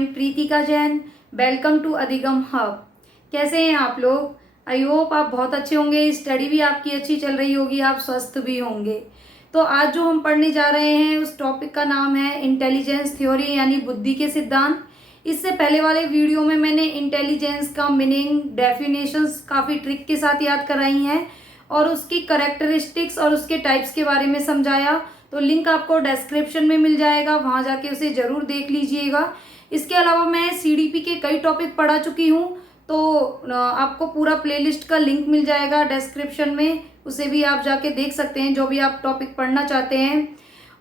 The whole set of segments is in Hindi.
M Preetika Jain. Welcome to Adhigam hub. कैसे हैं आप लोग? आई होप आप बहुत अच्छे होंगे, स्टडी भी आपकी अच्छी चल रही होगी, आप स्वस्थ भी होंगे। तो आज जो हम पढ़ने जा रहे हैं उस टॉपिक का नाम है इंटेलिजेंस थ्योरी यानी बुद्धि के सिद्धांत। इससे पहले वाले वीडियो में मैंने इंटेलिजेंस का मीनिंग, डेफिनेशंस काफ़ी ट्रिक के साथ याद कराई हैं और उसकी करेक्टरिस्टिक्स और उसके टाइप्स के बारे में समझाया। तो लिंक आपको डिस्क्रिप्शन में मिल जाएगा, वहाँ जाके उसे ज़रूर देख लीजिएगा। इसके अलावा मैं सीडीपी के कई टॉपिक पढ़ा चुकी हूँ, तो आपको पूरा प्लेलिस्ट का लिंक मिल जाएगा डिस्क्रिप्शन में, उसे भी आप जाके देख सकते हैं जो भी आप टॉपिक पढ़ना चाहते हैं।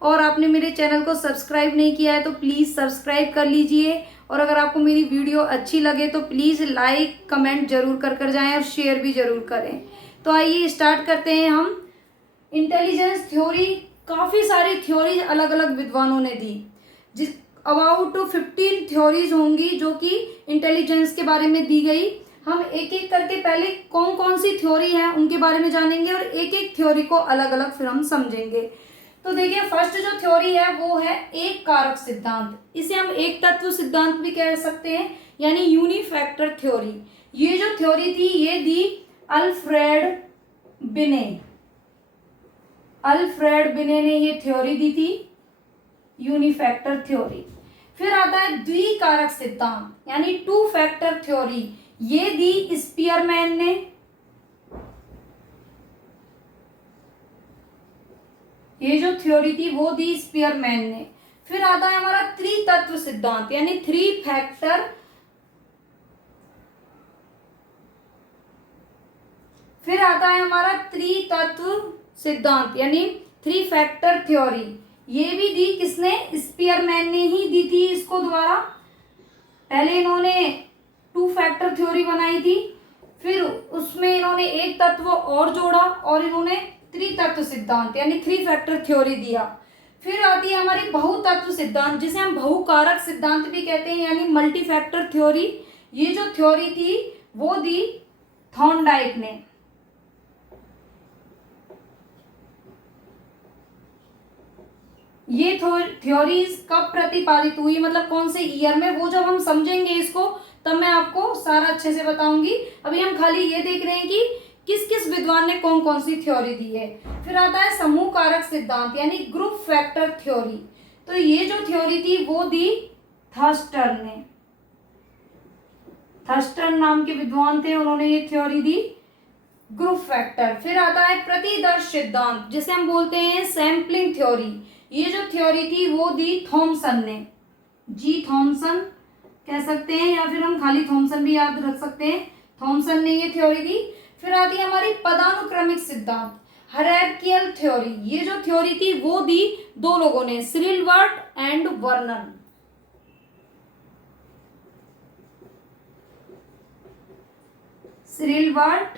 और आपने मेरे चैनल को सब्सक्राइब नहीं किया है तो प्लीज़ सब्सक्राइब कर लीजिए। और अगर आपको मेरी वीडियो अच्छी लगे तो प्लीज़ लाइक कमेंट जरूर कर जाएं और शेयर भी जरूर करें। तो आइए स्टार्ट करते हैं हम। इंटेलिजेंस थ्योरी, काफ़ी सारी थ्योरी अलग अलग विद्वानों ने दी। जिस अबाउट 15 थ्योरीज होंगी जो कि इंटेलिजेंस के बारे में दी गई। हम एक एक करके पहले कौन कौन सी थ्योरी है उनके बारे में जानेंगे और एक एक थ्योरी को अलग अलग फिर हम समझेंगे। तो देखिए, फर्स्ट जो थ्योरी है वो है एक कारक सिद्धांत। इसे हम एक तत्व सिद्धांत भी कह सकते हैं, यानी यूनिफैक्टर थ्योरी। ये जो थ्योरी थी ये दी अल्फ्रेड बिने ने ये थ्योरी दी थी, यूनिफैक्टर थ्योरी। फिर आता है द्विकारक सिद्धांत यानी टू फैक्टर थ्योरी, ये दी स्पीयरमैन ने। ये जो थ्योरी थी वो दी स्पीयरमैन ने। फिर आता है हमारा त्रितत्व सिद्धांत यानी थ्री फैक्टर। फिर आता है हमारा त्रितत्व सिद्धांत यानी थ्री फैक्टर थ्योरी। ये भी दी किसने? स्पीयरमैन ने ही दी थी इसको दोबारा। पहले इन्होंने टू फैक्टर थ्योरी बनाई थी, फिर उसमें इन्होंने एक तत्व और जोड़ा और इन्होंने त्रितत्व सिद्धांत यानी थ्री फैक्टर थ्योरी दिया। फिर आती है हमारी बहुतत्व सिद्धांत, जिसे हम बहुकारक सिद्धांत भी कहते हैं यानी मल्टी फैक्टर थ्योरी। ये जो थ्योरी थी वो दी थॉर्नडाइक ने। ये थ्योरीज कब प्रतिपादित हुई, मतलब कौन से ईयर में, वो जब हम समझेंगे इसको तब मैं आपको सारा अच्छे से बताऊंगी। अभी हम खाली ये देख रहे हैं कि किस किस विद्वान ने कौन कौन सी थ्योरी दी है। फिर आता है समूह कारक सिद्धांत यानी ग्रुप फैक्टर थ्योरी। तो ये जो थ्योरी थी वो दी थर्स्टन ने। थर्स्टन नाम के विद्वान थे, उन्होंने ये थ्योरी दी ग्रुप फैक्टर। फिर आता है प्रतिदर्श सिद्धांत जिसे हम बोलते हैं सैम्पलिंग थ्योरी। ये जो थ्योरी थी वो दी थॉमसन ने, जी थॉमसन कह सकते हैं या फिर हम खाली थॉमसन भी याद रख सकते हैं। थॉमसन ने ये थ्योरी दी। फिर आती है हमारी पदानुक्रमिक सिद्धांत, हायरार्कियल थ्योरी। ये जो थ्योरी थी वो दी दो लोगों ने, श्रिलवर्ट एंड वर्नन। श्रिलवर्ट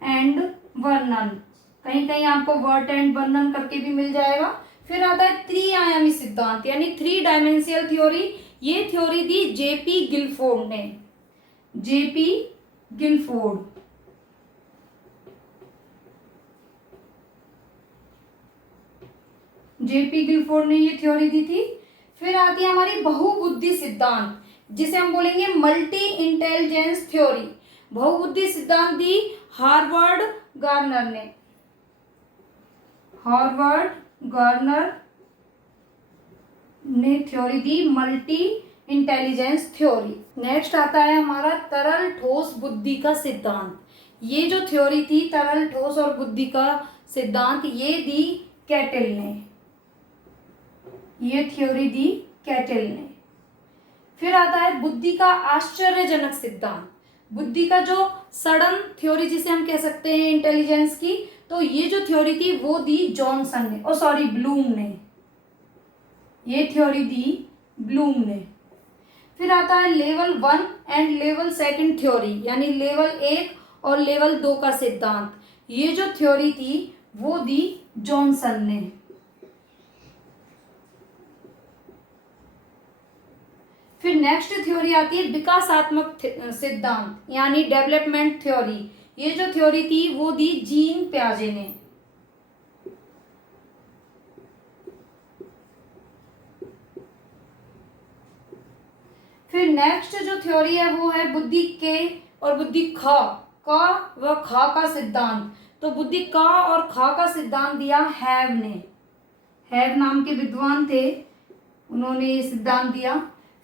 एंड वर्नन, कहीं कहीं आपको वर्ट एंड वर्नन करके भी मिल जाएगा। फिर आता है त्रिआयामी सिद्धांत यानी थ्री डायमेंशियल थ्योरी। ये थ्योरी दी जेपी गिलफोर्ड ने, जेपी गिलफोर्ड। जेपी गिलफोर्ड ने ये थ्योरी दी थी। फिर आती है हमारी बहुबुद्धि सिद्धांत जिसे हम बोलेंगे मल्टी इंटेलिजेंस थ्योरी। बहुबुद्धि सिद्धांत दी हार्वर्ड गार्नर ने, हार्वर्ड गार्नर ने थ्योरी दी मल्टी इंटेलिजेंस थ्योरी। नेक्स्ट आता है हमारा तरल ठोस बुद्धि का सिद्धांत। ये जो थ्योरी थी तरल ठोस और बुद्धि का सिद्धांत, ये दी कैटल ने, ये थ्योरी दी कैटल ने। फिर आता है बुद्धि का आश्चर्यजनक सिद्धांत, बुद्धि का जो सडन थ्योरी जिसे हम कह सकते हैं इंटेलिजेंस की। तो ये जो थ्योरी थी वो दी जॉनसन ने, ब्लूम ने, ये थ्योरी दी ब्लूम ने। फिर आता है लेवल 1 एंड लेवल 2 थ्योरी यानी लेवल 1 और लेवल 2 का सिद्धांत। ये जो थ्योरी थी वो दी जॉनसन ने। फिर नेक्स्ट थ्योरी आती है विकासात्मक सिद्धांत यानी डेवलपमेंट थ्योरी। ये जो थ्योरी थी वो दी जीन प्याजे ने। फिर नेक्स्ट जो थ्योरी है वो है बुद्धि के और बुद्धि ख, क व ख का सिद्धांत। तो बुद्धि क और ख का सिद्धांत दिया हैव ने। हैव नाम के विद्वान थे, उन्होंने ये सिद्धांत दिया।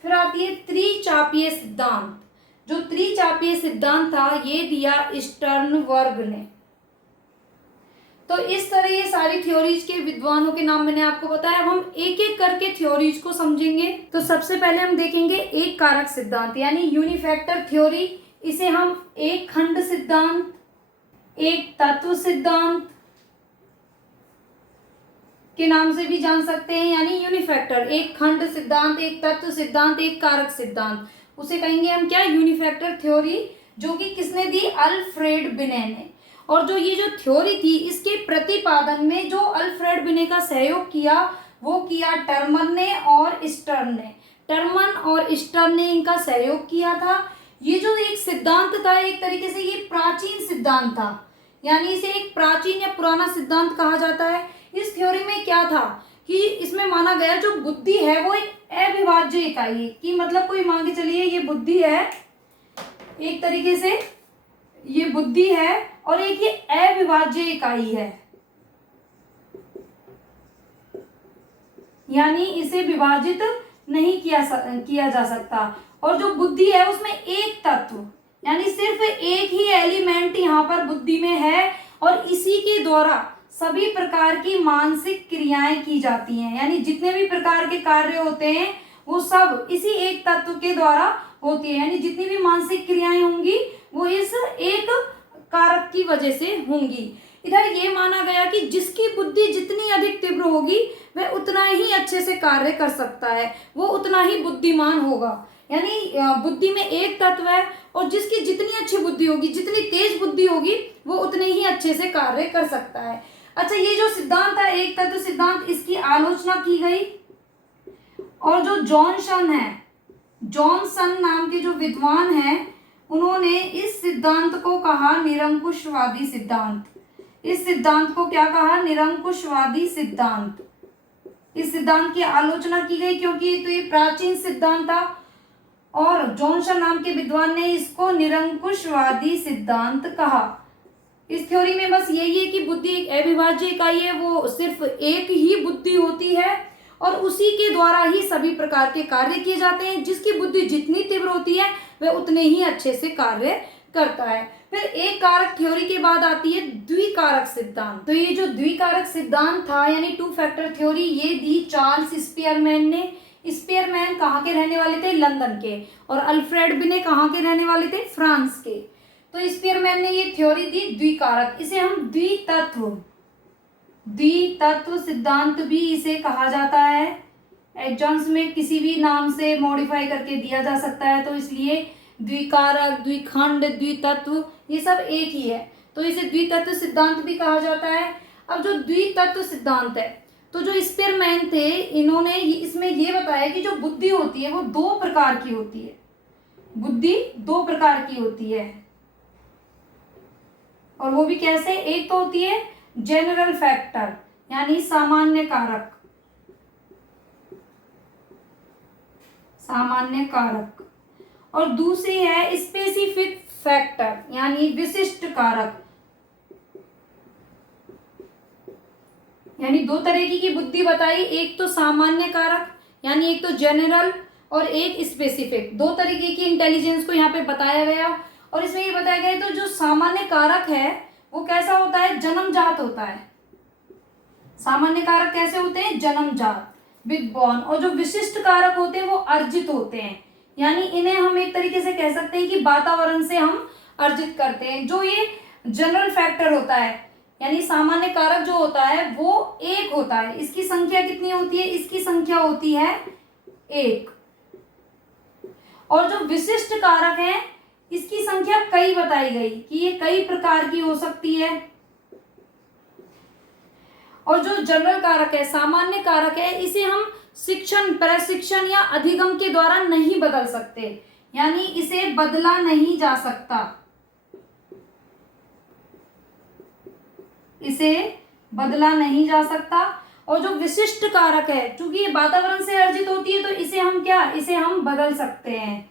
फिर आती है त्रिचापीय सिद्धांत। जो त्रिचापीय सिद्धांत था ये दिया स्टर्नबर्ग ने। तो इस तरह ये सारी थ्योरीज के विद्वानों के नाम मैंने आपको बताया। अब हम एक एक करके थ्योरीज को समझेंगे। तो सबसे पहले हम देखेंगे एक कारक सिद्धांत यानी यूनिफैक्टर थ्योरी। इसे हम एक खंड सिद्धांत, एक तत्व सिद्धांत के नाम से भी जान सकते हैं। यानी यूनिफैक्टर, एक खंड सिद्धांत, एक तत्व सिद्धांत, एक कारक सिद्धांत, उसे कहेंगे हम क्या, यूनिफैक्टर थ्योरी, जो कि किसने दी, अल्फ्रेड बिने ने। और जो ये जो थ्योरी थी इसके प्रतिपादन में जो अल्फ्रेड बिने का सहयोग किया वो किया टर्मन ने और स्टर्न ने। टर्मन और स्टर्न ने इनका सहयोग किया था। ये जो एक सिद्धांत था एक तरीके से ये प्राचीन सिद्धांत था, यानी इसे एक प्राचीन या पुराना सिद्धांत कहा जाता है। इस थ्योरी में क्या था कि इसमें माना गया जो बुद्धि है वो एक अविभाज्य इकाई है, कि मतलब कोई मान के चलिए ये बुद्धि है, एक तरीके से ये बुद्धि है और एक ये अविभाज्य इकाई है, यानी इसे विभाजित नहीं किया जा सकता। और जो बुद्धि है उसमें एक तत्व यानी सिर्फ एक ही एलिमेंट यहाँ पर बुद्धि में है और इसी के द्वारा सभी प्रकार की मानसिक क्रियाएं की जाती हैं। यानी जितने भी प्रकार के कार्य होते हैं वो सब इसी एक तत्व के द्वारा होती है। यानी जितनी भी मानसिक क्रियाएं होंगी वो इस एक कारक की वजह से होंगी। इधर ये माना गया कि जिसकी बुद्धि जितनी अधिक तीव्र होगी वह उतना ही अच्छे से कार्य कर सकता है, वो उतना ही बुद्धिमान होगा। यानी बुद्धि में एक तत्व है और जिसकी जितनी अच्छी बुद्धि होगी, जितनी तेज बुद्धि होगी, वो उतने ही अच्छे से कार्य कर सकता है। अच्छा, ये जो सिद्धांत है एक तत्व सिद्धांत, इसकी आलोचना की गई और जो जॉनसन नाम के जो विद्वान हैं उन्होंने इस सिद्धांत को कहा निरंकुशवादी सिद्धांत। इस सिद्धांत को क्या कहा, निरंकुशवादी सिद्धांत। इस सिद्धांत की आलोचना की गई क्योंकि ये प्राचीन सिद्धांत था और जॉनसन नाम के विद्वान ने इसको निरंकुशवादी सिद्धांत कहा। इस थ्योरी में बस यही है कि बुद्धि एक अविभाज्य इकाई है, वो सिर्फ एक ही बुद्धि होती है और उसी के द्वारा ही सभी प्रकार के कार्य किए जाते हैं। जिसकी बुद्धि जितनी तीव्र होती है वह उतने ही अच्छे से कार्य करता है। फिर एक कारक थ्योरी के बाद आती है द्विकारक सिद्धांत। तो ये जो द्विकारक सिद्धांत था यानी टू फैक्टर थ्योरी, ये दी चार्ल्स स्पीयरमैन ने। स्पीयरमैन कहाँ के रहने वाले थे, लंदन के, और अल्फ्रेड बिने कहाँ के रहने वाले थे, फ्रांस के। तो स्पीयरमैन ने ये थ्योरी दी द्विकारक। इसे हम द्वितत्व सिद्धांत भी इसे कहा जाता है। एग्जाम्स में किसी भी नाम से मॉडिफाई करके दिया जा सकता है, तो इसलिए द्विकारक, द्विखंड, द्वितत्व ये सब एक ही है, तो इसे द्वितत्व सिद्धांत भी कहा जाता है। अब जो द्वितत्व सिद्धांत है, तो जो स्पीयरमैन थे इन्होंने इसमें ये बताया कि जो बुद्धि होती है वो दो प्रकार की होती है। बुद्धि दो प्रकार की होती है और वो भी कैसे, एक तो होती है जनरल फैक्टर यानी सामान्य कारक, और दूसरी है स्पेसिफिक फैक्टर यानी विशिष्ट कारक। यानी दो तरह की बुद्धि बताई, एक तो सामान्य कारक यानी एक तो जनरल और एक स्पेसिफिक। दो तरीके की इंटेलिजेंस को यहाँ पे बताया गया और इसमें ये बताया गया तो जो सामान्य कारक है वो कैसा होता है, जन्मजात होता है। सामान्य कारक कैसे होते हैं, जन्मजात, विद बॉर्न। और जो विशिष्ट कारक होते हैं वो अर्जित होते हैं, यानी इन्हें हम एक तरीके से कह सकते हैं कि वातावरण से हम अर्जित करते हैं। जो ये जनरल फैक्टर होता है यानी सामान्य कारक जो होता है वो एक होता है। इसकी संख्या कितनी होती है, इसकी संख्या होती है एक। और जो विशिष्ट कारक है इसकी संख्या कई बताई गई कि ये कई प्रकार की हो सकती है। और जो जनरल कारक है, सामान्य कारक है, इसे हम शिक्षण, प्रशिक्षण या अधिगम के द्वारा नहीं बदल सकते, यानी इसे बदला नहीं जा सकता, इसे बदला नहीं जा सकता। और जो विशिष्ट कारक है, चूंकि ये वातावरण से अर्जित होती है, तो इसे हम इसे हम बदल सकते हैं।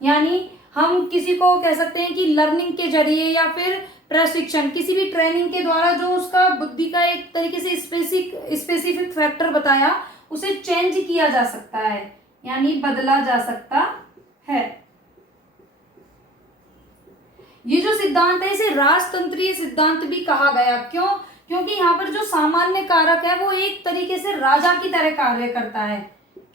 यानी हम किसी को कह सकते हैं कि लर्निंग के जरिए या फिर प्रशिक्षण, किसी भी ट्रेनिंग के द्वारा जो उसका बुद्धि का एक तरीके से स्पेसिफिक फैक्टर बताया, उसे चेंज किया जा सकता है, यानी बदला जा सकता है। ये जो सिद्धांत है इसे राजतंत्रीय सिद्धांत भी कहा गया। क्यों? क्योंकि यहाँ पर जो सामान्य कारक है वो एक तरीके से राजा की तरह कार्य करता है।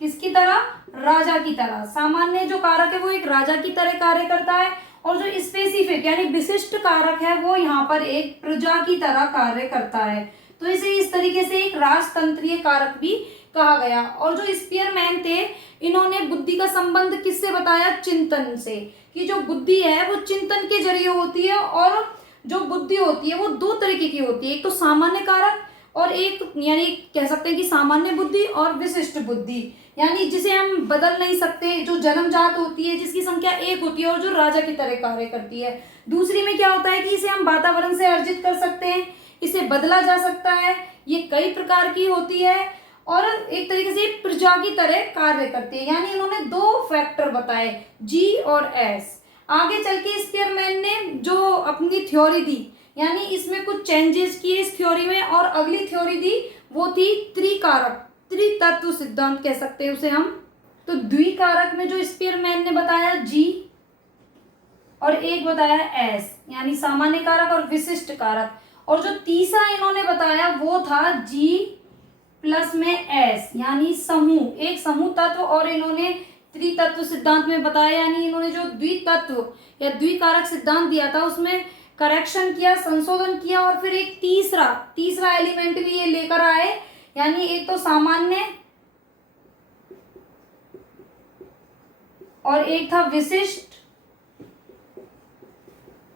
किसकी तरह? राजा की तरह। सामान्य जो कारक है वो एक राजा की तरह कार्य करता है, और जो स्पेसिफिक यानी विशिष्ट कारक है वो यहाँ पर एक प्रजा की तरह कार्य करता है। तो इसे इस तरीके से एक राजतंत्रीय कारक भी कहा गया। और जो स्पीयरमैन थे, इन्होंने बुद्धि का संबंध किससे बताया? चिंतन से, कि जो बुद्धि है वो चिंतन के जरिए होती है, और जो बुद्धि होती है वो दो तरीके की होती है, एक तो सामान्य कारक और एक यानी कह सकते हैं कि सामान्य बुद्धि और विशिष्ट बुद्धि, यानी जिसे हम बदल नहीं सकते, जो जन्मजात होती है, जिसकी संख्या एक होती है और जो राजा की तरह कार्य करती है। दूसरी में क्या होता है कि इसे हम वातावरण से अर्जित कर सकते हैं, इसे बदला जा सकता है, ये कई प्रकार की होती है और एक तरीके से प्रजा की तरह कार्य करती है। यानी इन्होंने दो फैक्टर बताए, जी और एस। आगे चल के स्पीयरमैन ने जो अपनी थ्योरी दी, यानी इसमें कुछ चेंजेस किए इस थ्योरी में, और अगली थ्योरी दी वो थी त्रिकारक, त्रितत्व सिद्धांत कह सकते हैं उसे हम। तो द्विकारक में जो स्पीयरमैन ने बताया जी और एक बताया एस, यानी सामान्य कारक और विशिष्ट कारक, और जो तीसरा इन्होंने बताया वो था जी प्लस में एस, यानी समूह, एक समूह तत्व, और इन्होंने त्रितत्व सिद्धांत में बताया, यानी इन्होंने जो द्वितत्व या द्विकारक सिद्धांत दिया था उसमें करेक्शन किया, संशोधन किया, और फिर एक तीसरा एलिमेंट भी ये लेकर आए, यानी एक तो सामान्य और एक था विशिष्ट,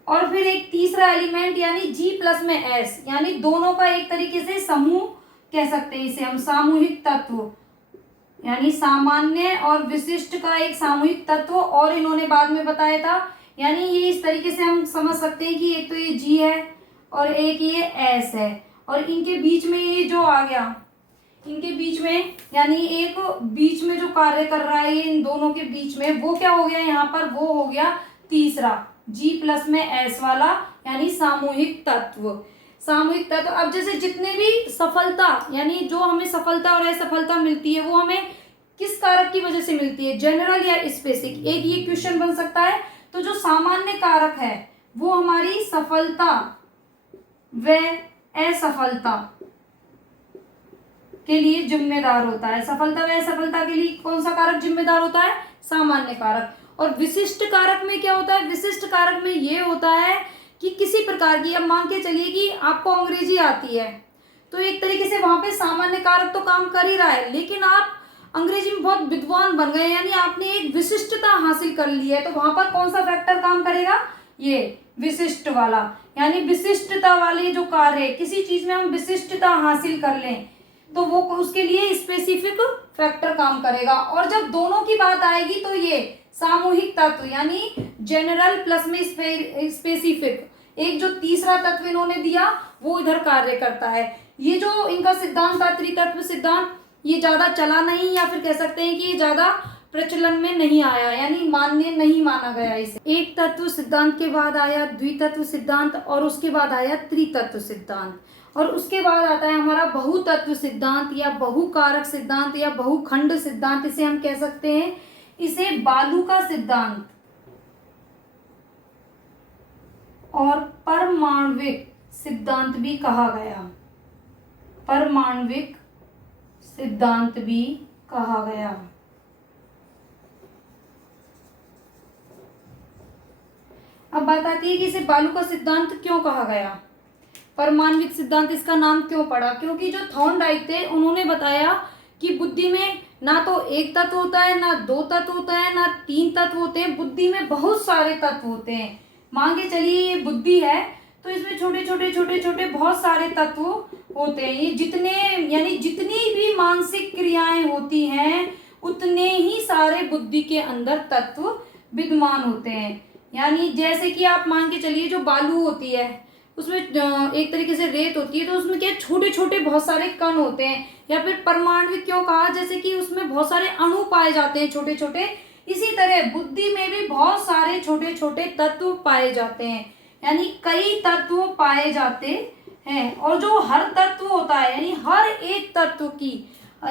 और फिर एक तीसरा एलिमेंट यानी जी प्लस में एस, यानी दोनों का एक तरीके से समूह कह सकते हैं इसे हम, सामूहिक तत्व, यानी सामान्य और विशिष्ट का एक सामूहिक तत्व। और इन्होंने बाद में बताया था, यानी ये इस तरीके से हम समझ सकते हैं कि एक तो ये जी है और एक ये एस है, और इनके बीच में ये जो आ गया, इनके बीच में यानी एक बीच में जो कार्य कर रहा है इन दोनों के बीच में, वो क्या हो गया यहाँ पर? वो हो गया तीसरा जी प्लस में एस वाला, यानी सामूहिक तत्व। सामूहिक तत्व, अब जैसे जितने भी सफलता, यानी जो हमें सफलता और असफलता मिलती है वो हमें किस कारक की वजह से मिलती है, जनरल या स्पेसिफिक, एक ये क्वेश्चन बन सकता है। तो जो सामान्य कारक है वो हमारी सफलता व असफलता के लिए जिम्मेदार होता है। सफलता व असफलता के लिए कौन सा कारक जिम्मेदार होता है? सामान्य कारक। और विशिष्ट कारक में क्या होता है? विशिष्ट कारक में ये होता है कि किसी प्रकार की, अब मान के चलिए कि आपको अंग्रेजी आती है, तो एक तरीके से वहां पे सामान्य कारक तो काम कर ही रहा है, लेकिन आप अंग्रेजी में बहुत विद्वान बन गए, यानी आपने एक विशिष्टता हासिल कर ली है, तो वहां पर कौन सा फैक्टर काम करेगा? ये विशिष्ट वाला, यानी विशिष्टता वाले जो कार्य, किसी चीज में हम विशिष्टता हासिल कर लें तो वो उसके लिए स्पेसिफिक फैक्टर काम करेगा। और जब दोनों की बात आएगी तो ये सामूहिक तत्व यानी जनरल प्लस में स्पेसिफिक, एक जो तीसरा तत्व इन्होंने दिया वो इधर कार्य करता है। ये जो इनका सिद्धांत था त्रितत्व सिद्धांत, ये ज्यादा चला नहीं, या फिर कह सकते हैं कि ज्यादा प्रचलन में नहीं आया, यानी मान्य नहीं माना गया इसे। एक तत्व सिद्धांत के बाद आया द्वितत्व सिद्धांत, और उसके बाद आया त्रितत्व सिद्धांत, और उसके बाद आता है हमारा बहुतत्व सिद्धांत या बहुकारक सिद्धांत या बहुखंड सिद्धांत, इसे हम कह सकते हैं, इसे बालू का सिद्धांत और परमाण्विक सिद्धांत भी कहा गया। परमाण्विक सिद्धांत भी कहा गया। अब बात आती है कि इसे बालू का सिद्धांत क्यों कहा गया, परमाण्विक सिद्धांत इसका नाम क्यों पड़ा? क्योंकि जो थॉर्नडाइक थे उन्होंने बताया कि बुद्धि में ना तो एक तत्व होता है, ना दो तत्व होता है, ना तीन तत्व होते हैं, बुद्धि में बहुत सारे तत्व होते हैं। मान के चलिए ये बुद्धि है तो इसमें छोटे छोटे छोटे छोटे बहुत सारे तत्व होते हैं। ये जितने यानी जितनी भी मानसिक क्रियाएं होती हैं उतने ही सारे बुद्धि के अंदर तत्व विद्यमान होते हैं। यानी जैसे कि आप मान के चलिए जो बालू होती है, उसमें एक तरीके से रेत होती है, तो उसमें क्या छोटे छोटे बहुत सारे कण होते हैं, या फिर परमाणु क्यों कहा, जैसे कि उसमें बहुत सारे अणु पाए जाते हैं छोटे छोटे। इसी तरह बुद्धि में भी बहुत सारे छोटे छोटे तत्व पाए जाते हैं, यानी कई तत्व पाए जाते हैं। और जो हर तत्व होता है, यानी हर एक तत्व की,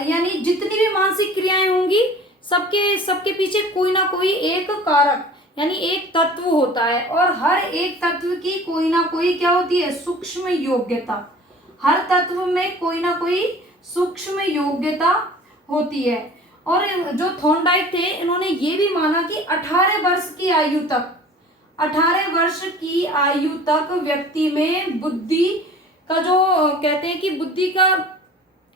यानी जितनी भी मानसिक क्रियाएं होंगी, सबके सबके पीछे कोई ना कोई एक कारक यानी एक तत्व होता है, और हर एक तत्व की कोई ना कोई क्या होती है, सूक्ष्म योग्यता। हर तत्व में कोई ना कोई सूक्ष्म योग्यता होती है। और जो थॉर्नडाइक थे, इन्होंने ये भी माना कि 18 वर्ष की आयु तक, 18 वर्ष की आयु तक व्यक्ति में बुद्धि का, जो कहते हैं कि बुद्धि का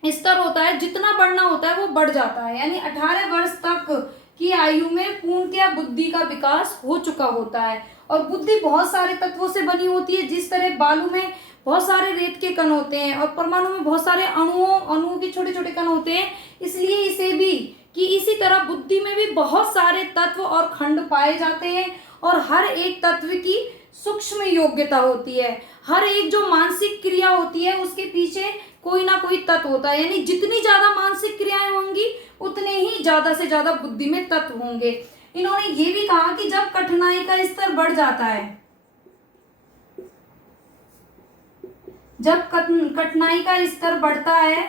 स्तर होता है, जितना बढ़ना होता है वो बढ़ जाता है। यानी 18 वर्ष तक की आयु में पूर्णतया बुद्धि का विकास हो चुका होता है। और बुद्धि बहुत सारे तत्वों से बनी होती है, जिस तरह बालू में बहुत सारे रेत के कण होते हैं और परमाणु में बहुत सारे अणुओं के छोटे छोटे कण होते हैं, इसलिए इसे भी कि इसी तरह बुद्धि में भी बहुत सारे तत्व और खंड पाए जाते हैं, और हर एक तत्व की सूक्ष्म योग्यता होती है। हर एक जो मानसिक क्रिया होती है उसके पीछे कोई ना कोई तत्व होता है, यानी जितनी ज्यादा मानसिक क्रियाएं होंगी उतने ही ज्यादा से ज्यादा बुद्धि में तत्व होंगे। इन्होंने ये भी कहा कि जब कठिनाई का स्तर बढ़ जाता है, जब कठिनाई का स्तर बढ़ता है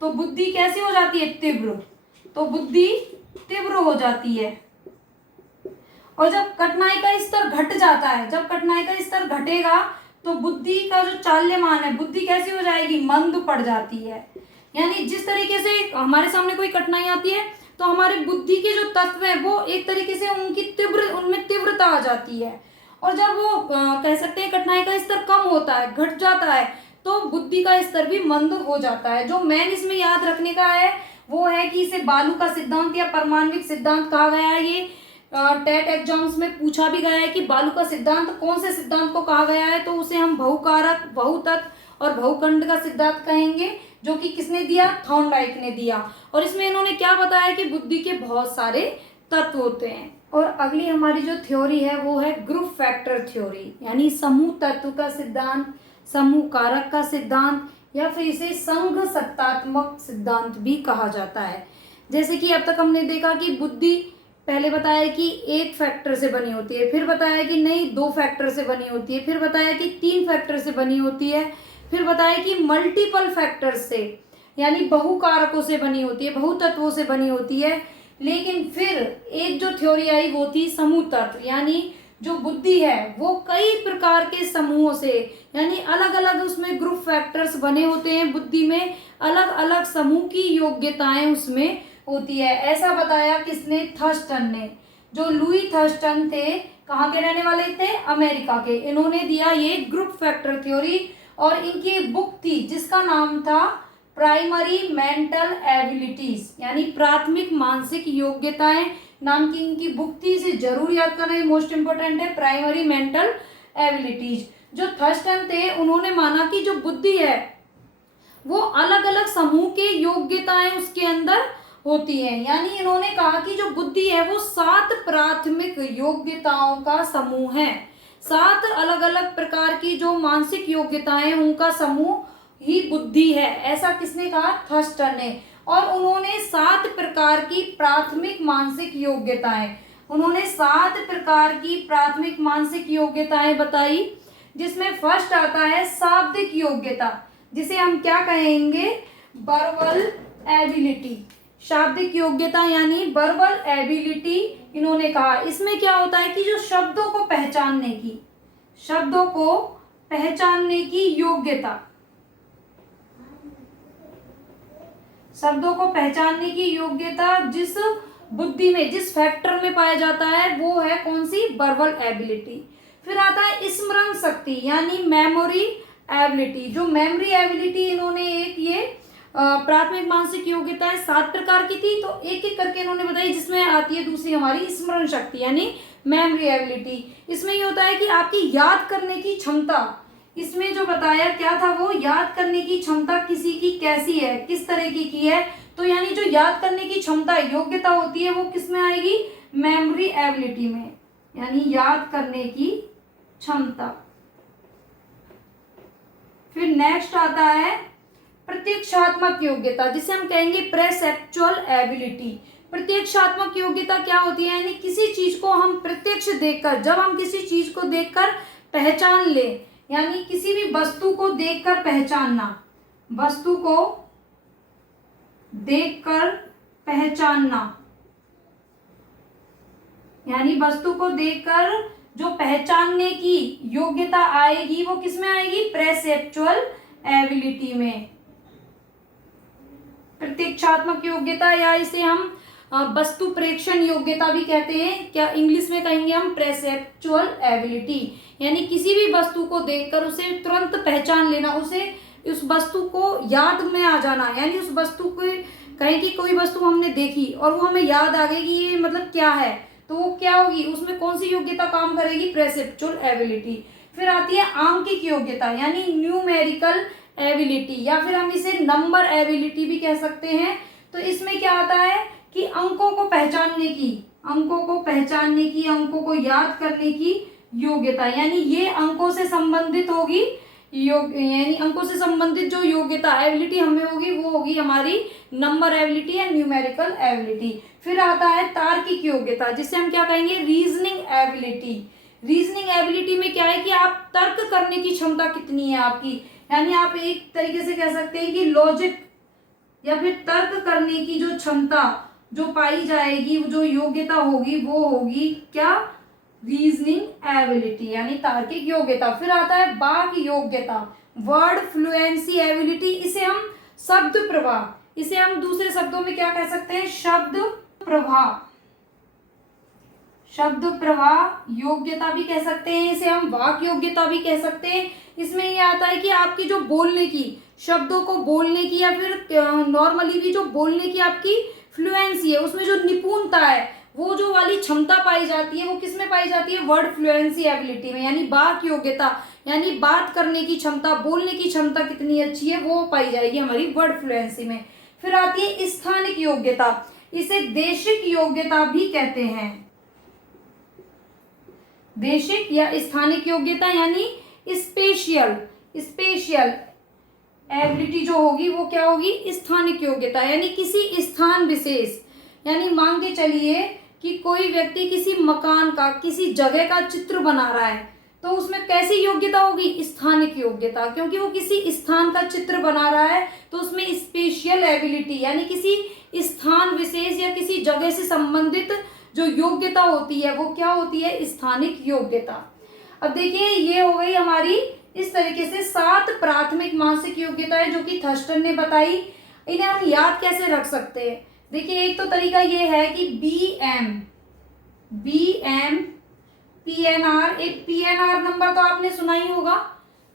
तो बुद्धि कैसी हो जाती है, तीव्र। तो बुद्धि तीव्र हो जाती है। और जब कठिनाई का स्तर घट जाता है, जब कठिनाई का स्तर घटेगा तो बुद्धि का जो चाल्यमान है, बुद्धि कैसी हो जाएगी, मंद पड़ जाती है। यानी जिस तरीके से हमारे सामने कोई कठिनाई आती है तो हमारे बुद्धि के जो तत्व है वो एक तरीके से उनमें तीव्रता आ जाती है। और जब वो कह सकते हैं कठिनाई का स्तर कम होता है, घट जाता है, तो बुद्धि का स्तर भी मंद हो जाता है। जो मेन इसमें याद रखने का है वो है कि इसे बालू का सिद्धांत या परमाणविक सिद्धांत कहा गया है। ये टेट एग्जाम्स में पूछा भी गया है कि बालू का सिद्धांत कौन से सिद्धांत को कहा गया है, तो उसे हम बहुकारक, बहुतत्व और बहुखंड का सिद्धांत कहेंगे, जो कि किसने दिया, थॉर्नडाइक ने दिया। और इसमें इन्होंने क्या बताया कि बुद्धि के बहुत सारे तत्व होते हैं। और अगली हमारी जो थ्योरी है वो है ग्रुप फैक्टर थ्योरी, यानी समूह तत्व का सिद्धांत, समूह कारक का सिद्धांत, या फिर इसे संघ सत्तात्मक सिद्धांत भी कहा जाता है। जैसे कि अब तक हमने देखा कि बुद्धि पहले बताया कि एक फैक्टर से बनी होती है, फिर बताया कि नहीं 2 फैक्टर से बनी होती है, फिर बताया कि 3 फैक्टर से बनी होती है, फिर बताया कि मल्टीपल फैक्टर से यानी बहुकारकों से बनी होती है, बहुतत्वों से बनी होती है। लेकिन फिर एक जो थ्योरी आई वो थी समूह तत्व, यानी जो बुद्धि है वो कई प्रकार के समूहों से, यानी अलग अलग उसमें ग्रुप फैक्टर्स बने होते हैं बुद्धि में, अलग अलग समूह की योग्यताएं उसमें होती है। ऐसा बताया किसने, थर्स्टन ने। जो लुई थर्स्टन थे, कहाँ के रहने वाले थे, अमेरिका के। इन्होंने दिया ये ग्रुप फैक्टर थ्योरी, और इनकी एक बुक थी जिसका नाम था प्राइमरी मेंटल एबिलिटीज, यानी प्राथमिक मानसिक योग्यताएं नाम की इनकी बुक थी। इसे जरूर याद करना, ये मोस्ट इंपोर्टेंट है, प्राइमरी मेंटल एबिलिटीज। जो थर्स्टन थे उन्होंने माना कि जो बुद्धि है वो अलग अलग समूह के योग्यताएं उसके अंदर होती हैं। यानी इन्होंने कहा कि जो बुद्धि है वो 7 प्राथमिक योग्यताओं का समूह है, 7 अलग अलग प्रकार की जो मानसिक योग्यताएं उनका समूह ही बुद्धि है। ऐसा किसने कहा, थर्स्टन ने। और उन्होंने 7 प्रकार की प्राथमिक मानसिक योग्यताएं, उन्होंने 7 प्रकार की प्राथमिक मानसिक योग्यताएं बताई, जिसमें फर्स्ट आता है शाब्दिक योग्यता, जिसे हम क्या कहेंगे, वर्बल एबिलिटी। शाब्दिक योग्यता यानी वर्बल एबिलिटी इन्होंने कहा। इसमें क्या होता है कि जो शब्दों को पहचानने की, शब्दों को पहचानने की योग्यता, शब्दों को पहचानने की योग्यता जिस बुद्धि में, जिस फैक्टर में पाया जाता है वो है कौन सी, वर्बल एबिलिटी। फिर आता है स्मरण शक्ति यानी मेमोरी एबिलिटी। जो मेमोरी एबिलिटी इन्होंने एक ये प्राथमिक मानसिक योग्यताएं 7 प्रकार की थी, तो एक एक करके इन्होंने बताई, जिसमें आती है दूसरी हमारी स्मरण शक्ति यानी मेमोरी एबिलिटी। इसमें ये होता है कि आपकी याद करने की क्षमता, इसमें जो बताया क्या था, वो याद करने की क्षमता किसी की कैसी है, किस तरह की है, तो यानी जो याद करने की क्षमता योग्यता होती है वो किस में आएगी, मेमोरी एबिलिटी में, यानी याद करने की क्षमता। नेक्स्ट आता है प्रत्यक्षात्मक योग्यता, जिसे हम कहेंगे परसेप्चुअल एबिलिटी। प्रत्यक्षात्मक योग्यता क्या होती है, यानी किसी चीज को हम प्रत्यक्ष देखकर, जब हम किसी चीज को देखकर पहचान ले, यानी किसी भी वस्तु को देखकर पहचानना, वस्तु को देखकर पहचानना, यानी वस्तु को देखकर जो पहचानने की योग्यता आएगी वो किसमें आएगी, परसेप्चुअल एबिलिटी में। प्रत्यक्षात्मक योग्यता या इसे हम वस्तु प्रेक्षण योग्यता भी कहते हैं, क्या इंग्लिश में कहेंगे हम परसेप्चुअल एबिलिटी, यानी किसी भी वस्तु को देखकर उसे तुरंत पहचान लेना, उसे उस वस्तु को याद में आ जाना, यानी उस वस्तु को कहें कि कोई वस्तु हमने देखी और वो हमें याद आ गई कि ये मतलब क्या है, तो वो क्या होगी, उसमें कौन सी योग्यता काम करेगी, परसेप्चुअल एबिलिटी। फिर आती है आंकिक योग्यता, यानी न्यूमेरिकल एबिलिटी, या फिर हम इसे नंबर एबिलिटी भी कह सकते हैं। तो इसमें क्या आता है कि अंकों को पहचानने की, अंकों को पहचानने की, अंकों को याद करने की योग्यता, यानी ये अंकों से संबंधित होगी यानी अंकों से संबंधित जो योग्यता एबिलिटी हमें होगी वो होगी हमारी नंबर एबिलिटी या न्यूमेरिकल एबिलिटी। फिर आता है तार्किक योग्यता, जिसे हम क्या कहेंगे, रीजनिंग एबिलिटी। रीजनिंग एबिलिटी में क्या है कि आप तर्क करने की क्षमता कितनी है आपकी, यानी आप एक तरीके से कह सकते हैं कि लॉजिक या फिर तर्क करने की जो क्षमता जो पाई जाएगी, जो योग्यता होगी वो होगी क्या, रीजनिंग एबिलिटी यानी तार्किक योग्यता। फिर आता है वाक् योग्यता, वर्ड फ्लुएंसी एबिलिटी, इसे हम शब्द प्रवाह, इसे हम दूसरे शब्दों में क्या कह सकते हैं, शब्द प्रवाह, शब्द प्रवाह योग्यता भी कह सकते हैं, इसे हम वाक योग्यता भी कह सकते हैं। इसमें ये आता है कि आपकी जो बोलने की, शब्दों को बोलने की या फिर नॉर्मली भी जो बोलने की आपकी फ्लुएंसी है, उसमें जो निपुणता है, वो जो वाली क्षमता पाई जाती है वो किस में पाई जाती है, वर्ड फ्लुएंसी एबिलिटी में, यानी वाक योग्यता, यानी बात करने की क्षमता, बोलने की क्षमता कितनी अच्छी है वो पाई जाएगी हमारी वर्ड फ्लुएंसी में। फिर आती है स्थानिक योग्यता, इसे देशिक योग्यता भी कहते हैं। देशिक या स्थानिक योग्यता यानी स्पेशियल, स्पेशियल एबिलिटी जो होगी वो क्या होगी, स्थानिक योग्यता, यानी किसी स्थान विशेष, यानी मान के चलिए कि कोई व्यक्ति किसी मकान का, किसी जगह का चित्र बना रहा है, तो उसमें कैसी योग्यता होगी, स्थानिक योग्यता, क्योंकि वो किसी स्थान का चित्र बना रहा है तो उसमें स्पेशियल एबिलिटी यानी किसी स्थान विशेष या किसी जगह से संबंधित जो योग्यता होती है वो क्या होती है, स्थानिक योग्यता। अब देखिए ये हो गई हमारी इस तरीके से 7 प्राथमिक मानसिक योग्यताएं जो कि थर्स्टन ने बताई। इन्हें हम याद कैसे रख सकते हैं, देखिए एक तो तरीका ये है कि BM PNR, एक PNR नंबर तो आपने सुना ही होगा,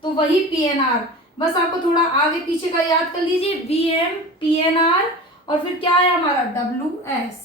तो वही PNR, बस आपको थोड़ा आगे पीछे का याद कर लीजिए, VM PNR और फिर क्या है हमारा WS,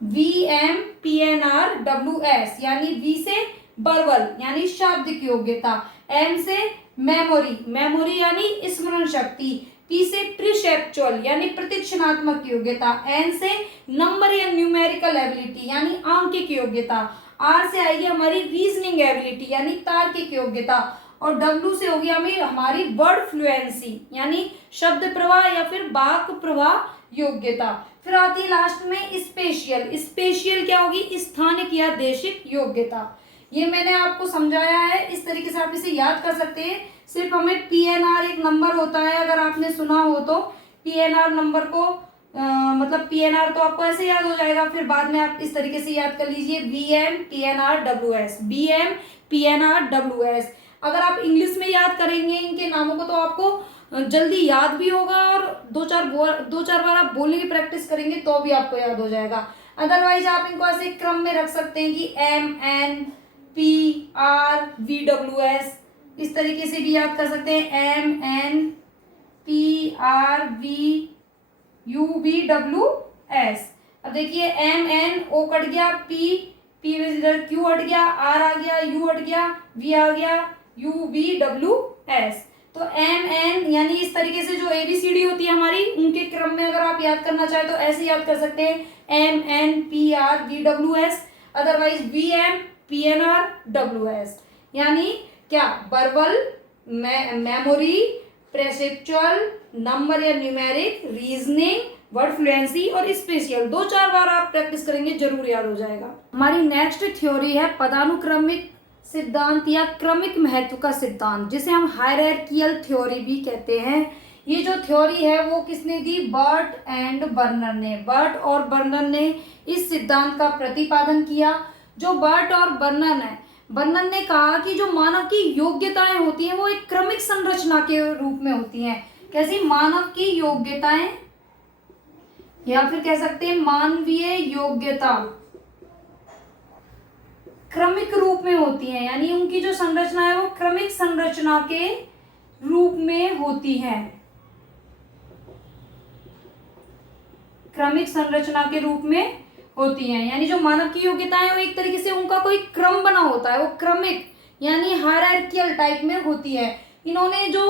VM PNR WS, यानी V से वर्बल यानी शाब्दिक योग्यता, M से मेमोरी, मेमोरी यानी स्मरण शक्ति, P से प्रिसेप्चुअल यानी प्रतिक्षणात्मक योग्यता, N से नंबर या न्यूमेरिकल एबिलिटी यानी आंकिक योग्यता, R से आएगी हमारी रीजनिंग एबिलिटी यानी तार्किक योग्यता, और W से होगी हमारी वर्ड फ्लुएंसी यानी शब्द प्रवाह या फिर वाक प्रवाह योग्यता। फिर आती है लास्ट में स्पेशियल, स्पेशियल क्या होगी, स्थानिक या देशिक योग्यता। ये मैंने आपको समझाया है, इस तरीके से आप इसे याद कर सकते हैं। सिर्फ हमें PNR एक नंबर होता है, अगर आपने सुना हो तो PNR नंबर को मतलब PNR तो आपको ऐसे याद हो जाएगा, फिर बाद में आप इस तरीके से याद कर लीजिए BM PNR WS, BM PNR WS। अगर आप इंग्लिश में याद करेंगे इनके नामों को तो आपको जल्दी याद भी होगा, और दो चार बार आप बोलने की प्रैक्टिस करेंगे तो भी आपको याद हो जाएगा। अदरवाइज आप इनको ऐसे क्रम में रख सकते हैं कि MN PR VWS, इस तरीके से भी याद कर सकते हैं, MN PR VWS। अब देखिए MN O कट गया, P में इधर Q हट गया, R आ गया, U हट गया, V आ गया, UVWS। तो MN यानी इस तरीके से जो ABCD होती है हमारी, उनके क्रम में अगर आप याद करना चाहे तो ऐसे याद कर सकते हैं MN PR VWS, otherwise VM PNR WS, यानी क्या वर्बल मेमोरी, प्रेसेप्चुअल, नंबर या न्यूमेरिक, रीजनिंग, वर्ड फ्लुएंसी और स्पेशियल। 2-4 बार आप प्रैक्टिस करेंगे जरूर याद हो जाएगा। हमारी नेक्स्ट थ्योरी है पदानुक्रमिक सिद्धांत या क्रमिक महत्व का सिद्धांत, जिसे हम हायरार्कियल थ्योरी भी कहते हैं। ये जो थ्योरी है वो किसने दी? बर्ट एंड बर्नर ने। बर्ट और बर्नर ने इस सिद्धांत का प्रतिपादन किया। जो बर्ट और बर्नर ने कहा कि जो मानव की योग्यताएं होती हैं वो एक क्रमिक संरचना के रूप में होती हैं। कैसी? मानव की योग्यताएं, या फिर कह सकते हैं मानवीय योग्यता क्रमिक रूप में होती हैं, यानी उनकी जो संरचना है वो क्रमिक संरचना के रूप में होती है। क्रमिक संरचना के रूप में होती हैं, यानी जो मानव की योग्यताएं वो एक तरीके से उनका कोई क्रम बना होता है, वो क्रमिक यानी हायरार्कियल टाइप में होती है। इन्होंने जो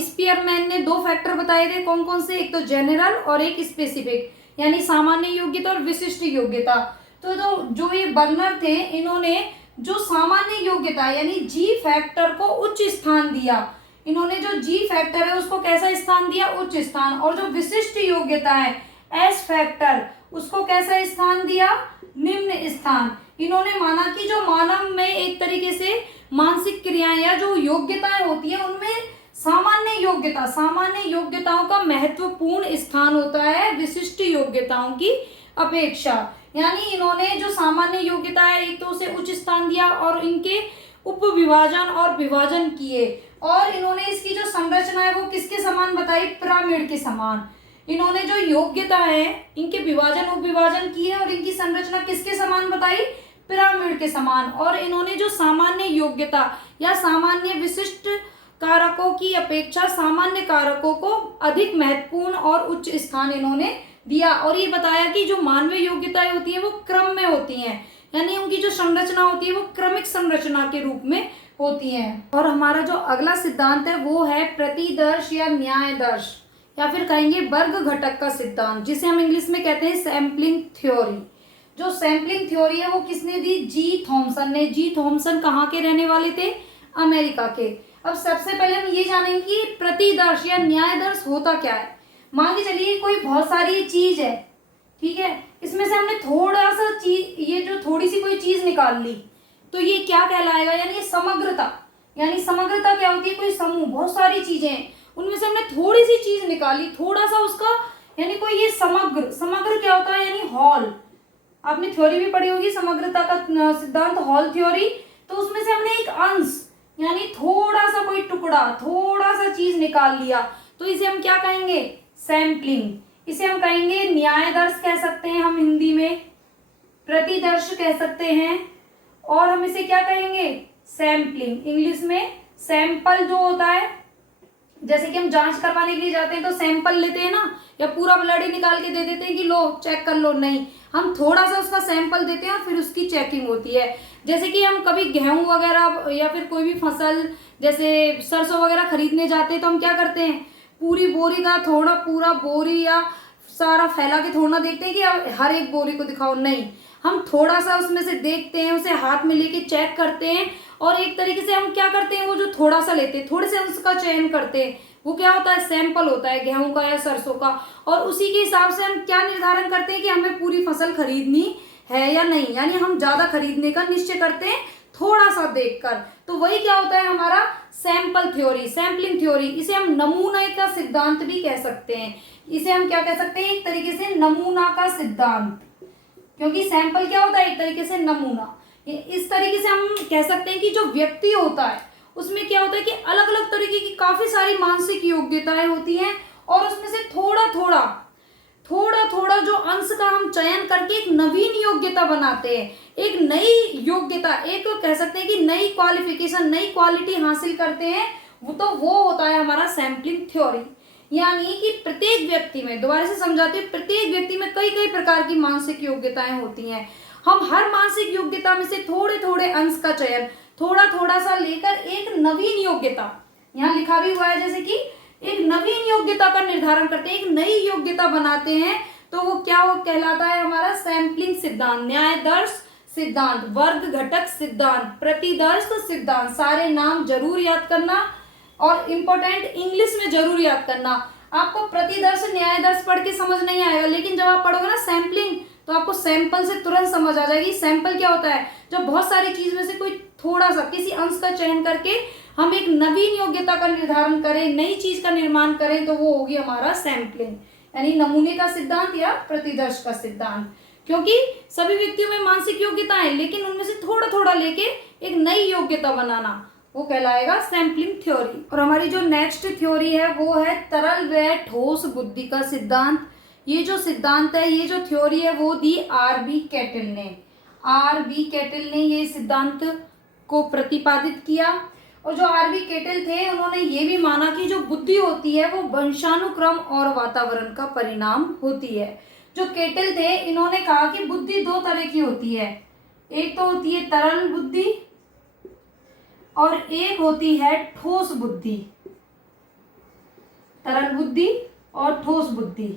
स्पीयरमैन ने 2 फैक्टर बताए थे, कौन कौन से? एक तो जनरल और एक स्पेसिफिक, यानी सामान्य योग्यता और विशिष्ट योग्यता। तो जो ये बर्नर थे, इन्होंने जो सामान्य योग्यता यानी जी फैक्टर को उच्च स्थान दिया। इन्होंने जो जी फैक्टर है उसको कैसा स्थान दिया? उच्च स्थान। और जो विशिष्ट योग्यता है एस फैक्टर, उसको कैसा स्थान दिया? निम्न स्थान। इन्होंने माना कि जो मानव में एक तरीके से मानसिक क्रियाएं या जो योग्यताएं होती है उनमें सामान्य योग्यताओं का महत्वपूर्ण स्थान होता है विशिष्ट योग्यताओं की अपेक्षा। यानी इन्होंने जो सामान्य योग्यता है एक तो उसे उच्च स्थान दिया और इनके उपविभाजन और विभाजन किए। और इन्होंने इसकी जो संरचना है वो किसके समान बताई? पिरामिड के समान। इन्होंने जो योग्यता है इनके विभाजन उपविभाजन किए और इनकी संरचना किसके समान बताई? पिरामिड के समान। और इन्होंने जो सामान्य योग्यता या सामान्य विशिष्ट कारकों की अपेक्षा सामान्य कारकों को अधिक महत्वपूर्ण और उच्च स्थान इन्होंने दिया। और ये बताया कि जो मानवीय योग्यताएं होती है वो क्रम में होती हैं, यानी उनकी जो संरचना होती है वो क्रमिक संरचना के रूप में होती है। और हमारा जो अगला सिद्धांत है वो है प्रतिदर्श या न्यायदर्श, या फिर कहेंगे वर्ग घटक का सिद्धांत, जिसे हम इंग्लिश में कहते हैं सैम्पलिंग थ्योरी। जो सैम्पलिंग थ्योरी है वो किसने दी? जी थॉमसन ने। जी थॉमसन कहाँ के रहने वाले थे? अमेरिका के। अब सबसे पहले हम ये जानेंगे कि प्रतिदर्श या न्यायदर्श होता क्या है। मान के चलिए कोई बहुत सारी चीज है, ठीक है, इसमें से हमने थोड़ा सा चीज, ये जो थोड़ी सी कोई चीज निकाल ली, तो ये क्या कहलाएगा? यानी समग्रता। यानी समग्रता क्या होती है? कोई समूह, बहुत सारी चीजें, उनमें से हमने थोड़ी सी चीज निकाली, थोड़ा सा उसका, यानी कोई ये समग्र क्या होता है? यानी हॉल। आपने थ्योरी भी पढ़ी होगी समग्रता का सिद्धांत, हॉल थ्योरी। तो उसमें से हमने एक अंश यानी थोड़ा सा कोई टुकड़ा, थोड़ा सा चीज निकाल लिया, तो इसे हम क्या कहेंगे? सैम्पलिंग। इसे हम कहेंगे न्यायदर्श कह सकते हैं हम हिंदी में, प्रतिदर्श कह सकते हैं, और हम इसे क्या कहेंगे? सैम्पलिंग। इंग्लिश में सैंपल जो होता है, जैसे कि हम जांच करवाने के लिए जाते हैं तो सैंपल लेते हैं ना, या पूरा ब्लड ही निकाल के दे देते हैं कि लो चेक कर लो, नहीं, हम थोड़ा सा उसका सैंपल देते हैं और फिर उसकी चेकिंग होती है। जैसे कि हम कभी गेहूं वगैरह या फिर कोई भी फसल जैसे सरसों वगैरह खरीदने जाते हैं तो हम क्या करते हैं? पूरी बोरी का थोड़ा, पूरा बोरी या सारा फैला के थोड़ा देखते हैं कि हर एक बोरी को दिखाओ, नहीं, हम थोड़ा सा उसमें से देखते हैं, उसे हाथ में लेके चेक करते हैं, और एक तरीके से हम क्या करते हैं? वो जो थोड़ा सा लेते हैं, थोड़े से उसका चयन करते हैं, वो क्या होता है? सैंपल होता है गेहूं का या सरसों का। और उसी के हिसाब से हम क्या निर्धारण करते हैं कि हमें पूरी फसल खरीदनी है या नहीं, यानी हम ज्यादा खरीदने का निश्चय करते हैं थोड़ा सा देखकर। तो वही क्या होता है? हमारा सैंपल थ्योरी, सैम्पलिंग थ्योरी। इसे हम नमूना का सिद्धांत भी कह सकते हैं। इसे हम क्या कह सकते हैं? एक तरीके से नमूना का सिद्धांत, क्योंकि सैंपल क्या होता है? एक तरीके से नमूना। इस तरीके से हम कह सकते हैं कि जो व्यक्ति होता है उसमें क्या होता है कि अलग अलग तरीके की काफी सारी मानसिक योग्यताएं होती हैं, और उसमें से थोड़ा थोड़ा जो अंश का हम चयन करके एक नवीन योग्यता बनाते हैं, एक नई योग्यता, एक कह सकते हैं कि नई क्वालिफिकेशन, नई क्वालिटी हासिल करते हैं, वो होता है हमारा सैम्पलिंग थ्योरी। यानी कि प्रत्येक व्यक्ति में, दोबारा से समझाते हैं, प्रत्येक व्यक्ति में कई कई प्रकार की मानसिक योग्यताएं होती हैं। हम हर मानसिक योग्यता में से थोड़े थोड़े अंश का चयन थोड़ा सा लेकर एक नवीन योग्यता, यहाँ लिखा भी हुआ है जैसे कि एक नवीन योग्यता का निर्धारण करते हैं, एक नई योग्यता बनाते हैं, तो वो कहलाता है हमारा सैम्पलिंग सिद्धांत, न्यायदर्श सिद्धांत, वर्ग घटक सिद्धांत, प्रतिदर्श सिद्धांत। सारे नाम जरूर याद करना। और इम्पोर्टेंट इंग्लिश में जरूर याद करना। आपको प्रतिदर्श न्याय दर्श पढ़ के समझ नहीं आएगा, लेकिन जब आप पढ़ोगे ना सैम्पलिंग, तो आपको सैंपल से तुरंत समझ आ जाएगी। सैंपल क्या होता है, जब बहुत सारी चीज में से कोई थोड़ा सा किसी अंश का चयन करके हम एक नवीन योग्यता का निर्धारण करें, नई चीज का निर्माण करें, तो वो होगी हमारा सैंपलिंग, यानी नमूने का सिद्धांत या प्रतिदर्श का सिद्धांत। क्योंकि सभी व्यक्तियों में मानसिक योग्यता है, लेकिन उनमें से थोड़ा थोड़ा लेके एक नई योग्यता बनाना, वो कहलाएगा सैम्पलिंग थ्योरी। और हमारी जो नेक्स्ट थ्योरी है वो है तरल व ठोस बुद्धि का सिद्धांत। ये जो सिद्धांत है, ये जो थ्योरी है, वो दी आर.बी. कैटल ने। आर.बी. कैटल ने ये सिद्धांत को प्रतिपादित किया। और जो आर.बी. कैटल थे, उन्होंने ये भी माना कि जो बुद्धि होती है वो वंशानुक्रम और वातावरण का परिणाम होती है। जो कैटल थे, इन्होंने कहा कि बुद्धि दो तरह की होती है, एक तो होती है तरल बुद्धि और एक होती है ठोस बुद्धि। तरल बुद्धि और ठोस बुद्धि।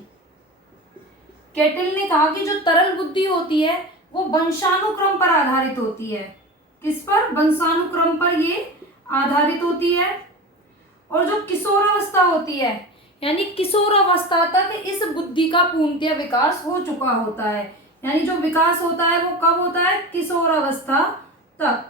कैटल ने कहा कि जो तरल बुद्धि होती है वो वंशानुक्रम पर आधारित होती है। किस पर? वंशानुक्रम पर ये आधारित होती है। और जो किशोरावस्था होती है, यानी किशोरावस्था तक इस बुद्धि का पूर्णतः विकास हो चुका होता है। यानी जो विकास होता है वो कब होता है? किशोरावस्था तक।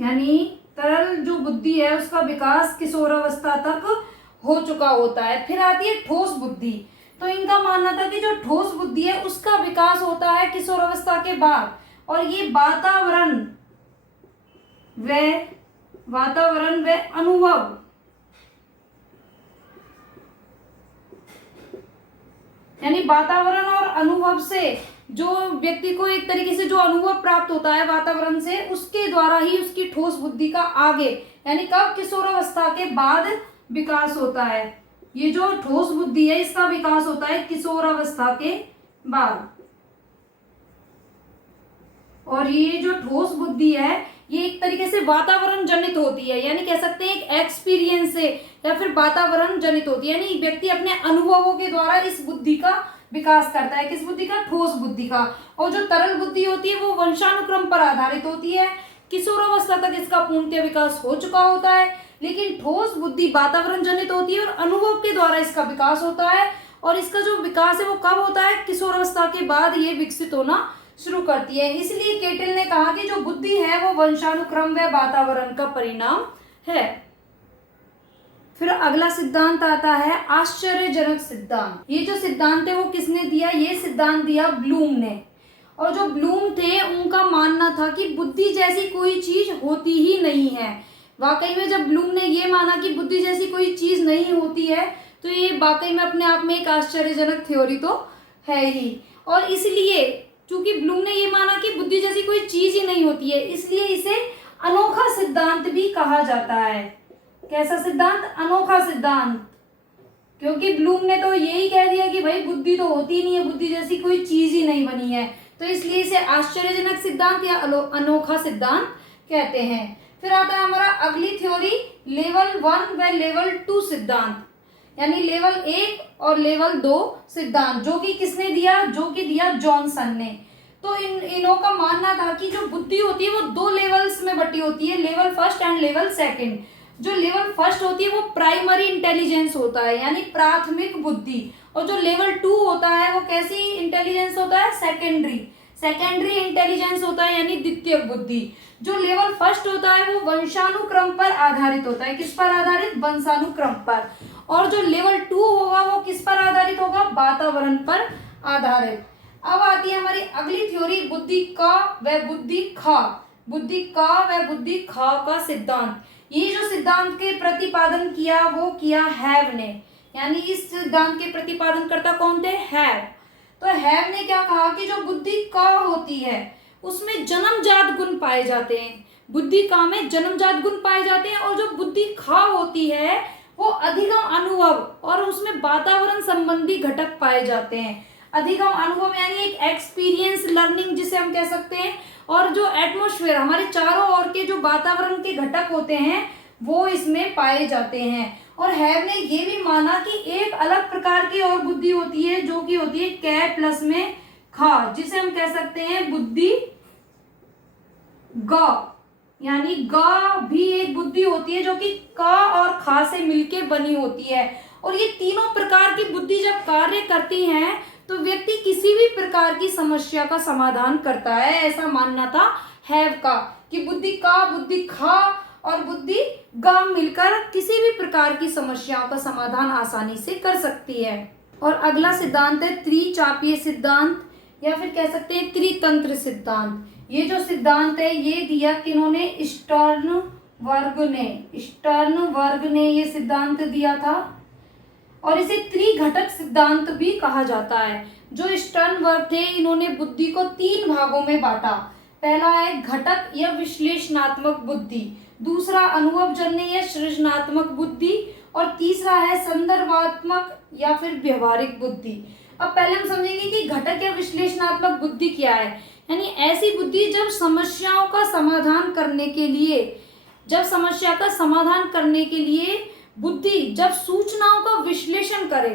यानी तरल जो बुद्धि है उसका विकास किशोरावस्था तक हो चुका होता है। फिर आती है ठोस बुद्धि। तो इनका मानना था कि जो ठोस बुद्धि है उसका विकास होता है किशोरावस्था के बाद, और ये वातावरण व अनुभव, यानी वातावरण और अनुभव से जो व्यक्ति को एक तरीके से जो अनुभव प्राप्त होता है वातावरण से, उसके द्वारा ही उसकी ठोस बुद्धि का आगे, यानी कब? किशोरावस्था के बाद विकास होता है। ये जो ठोस बुद्धि है इसका विकास होता है किशोरावस्था के बाद। और ये जो ठोस बुद्धि है ये एक तरीके से वातावरण जनित होती है, यानी कह सकते हैं एक एक्सपीरियंस से या फिर वातावरण जनित होती है, यानी व्यक्ति अपने अनुभवों के द्वारा इस बुद्धि का विकास करता है। किस बुद्धि का? ठोस बुद्धि का। और जो तरल बुद्धि होती है वो वंशानुक्रम पर आधारित होती है। किशोरावस्था तक इसका पूर्णतः विकास हो चुका होता है, लेकिन ठोस बुद्धि वातावरण जनित होती है और अनुभव के द्वारा इसका विकास होता है। और इसका जो विकास है वो कब होता है? किशोरावस्था के बाद ये विकसित होना शुरू करती है। इसलिए केटल ने कहा कि जो बुद्धि है वो वंशानुक्रम व वातावरण का परिणाम है। फिर अगला सिद्धांत आता है आश्चर्यजनक सिद्धांत। ये जो सिद्धांत है वो किसने दिया? ये सिद्धांत दिया ब्लूम ने। और जो ब्लूम थे उनका मानना था कि बुद्धि जैसी कोई चीज होती ही नहीं है। वाकई में जब ब्लूम ने ये माना कि बुद्धि जैसी कोई चीज नहीं होती है, तो ये वाकई में अपने आप में एक आश्चर्यजनक थ्योरी तो है ही। और इसलिए चूंकि ब्लूम ने ये माना कि बुद्धि जैसी कोई चीज ही नहीं होती है, इसलिए इसे अनोखा सिद्धांत भी कहा जाता है। कैसा सिद्धांत? अनोखा सिद्धांत। क्योंकि ब्लूम ने तो यही कह दिया कि भाई बुद्धि तो होती नहीं है, बुद्धि जैसी कोई चीज ही नहीं बनी है, तो इसलिए इसे आश्चर्यजनक सिद्धांत या अनोखा सिद्धांत कहते हैं। फिर आता है हमारा अगली थ्योरी लेवल 1 व लेवल 2 सिद्धांत, यानी लेवल 1 और लेवल 2 सिद्धांत, जो कि किसने दिया? जो कि दिया जॉनसन ने। तो इनों का मानना था कि जो बुद्धि होती है वो 2 लेवल्स में बटी होती है, level first and level second. जो लेवल फर्स्ट होती है वो प्राइमरी इंटेलिजेंस होता है, यानी प्राथमिक बुद्धि। और जो लेवल 2 होता है वो कैसी इंटेलिजेंस होता है? सेकेंडरी इंटेलिजेंस होता है, यानी द्वितीय बुद्धि। जो लेवल फर्स्ट होता है वो वंशानुक्रम पर आधारित होता है। किस पर आधारित? वंशानुक्रम पर। और जो लेवल 2 होगा वो किस पर आधारित होगा? वातावरण पर आधारित। अब आती है हमारी अगली थ्योरी बुद्धि का व बुद्धि खा। बुद्धि का व बुद्धि खा का सिद्धांत। ये जो सिद्धांत के प्रतिपादन किया वो किया हैव ने, यानी इस सिद्धांत के प्रतिपादन करता कौन थे? हैव। तो हैव ने क्या कहा कि जो बुद्धि का होती है उसमें जन्मजात गुण पाए जाते हैं। बुद्धि का में जन्मजात गुण पाए जाते हैं। और जो बुद्धि खा होती है वो अधिगम अनुभव और उसमें वातावरण संबंधी घटक पाए जाते हैं। अधिगम अनुभव यानी एक एक्सपीरियंस लर्निंग जिसे हम कह सकते हैं। और जो एटमॉस्फेयर, हमारे चारों ओर के जो वातावरण के घटक होते हैं वो इसमें पाए जाते हैं। और हैव ने ये भी माना कि एक अलग प्रकार की और बुद्धि होती है जो कि होती है कै प्लस में खा, जिसे हम कह सकते हैं बुद्धि ग, यानी ग भी एक बुद्धि होती है जो कि क और ख से मिलके बनी होती है। और ये तीनों प्रकार की बुद्धि जब कार्य करती हैं तो व्यक्ति किसी भी प्रकार की समस्या का समाधान करता है। ऐसा मानना था हैव का कि बुद्धि क, बुद्धि ख और बुद्धि ग मिलकर किसी भी प्रकार की समस्याओं का समाधान आसानी से कर सकती है। और अगला सिद्धांत है त्रिचापीय सिद्धांत या फिर कह सकते हैं त्रितंत्र सिद्धांत। ये जो सिद्धांत है ये दिया किन्होंने? स्टर्नबर्ग ने ये सिद्धांत दिया था और इसे त्रिघटक सिद्धांत भी कहा जाता है। जो स्टर्नबर्ग थे इन्होंने बुद्धि को 3 भागों में बांटा। पहला है घटक या विश्लेषणात्मक बुद्धि, दूसरा अनुभवजन्य या सृजनात्मक बुद्धि और तीसरा है संदर्भात्मक या फिर व्यवहारिक बुद्धि। अब पहले हम समझेंगे कि घटक या विश्लेषणात्मक बुद्धि क्या है। यानी ऐसी बुद्धि जब समस्याओं का समाधान करने के लिए बुद्धि जब सूचनाओं का विश्लेषण करे,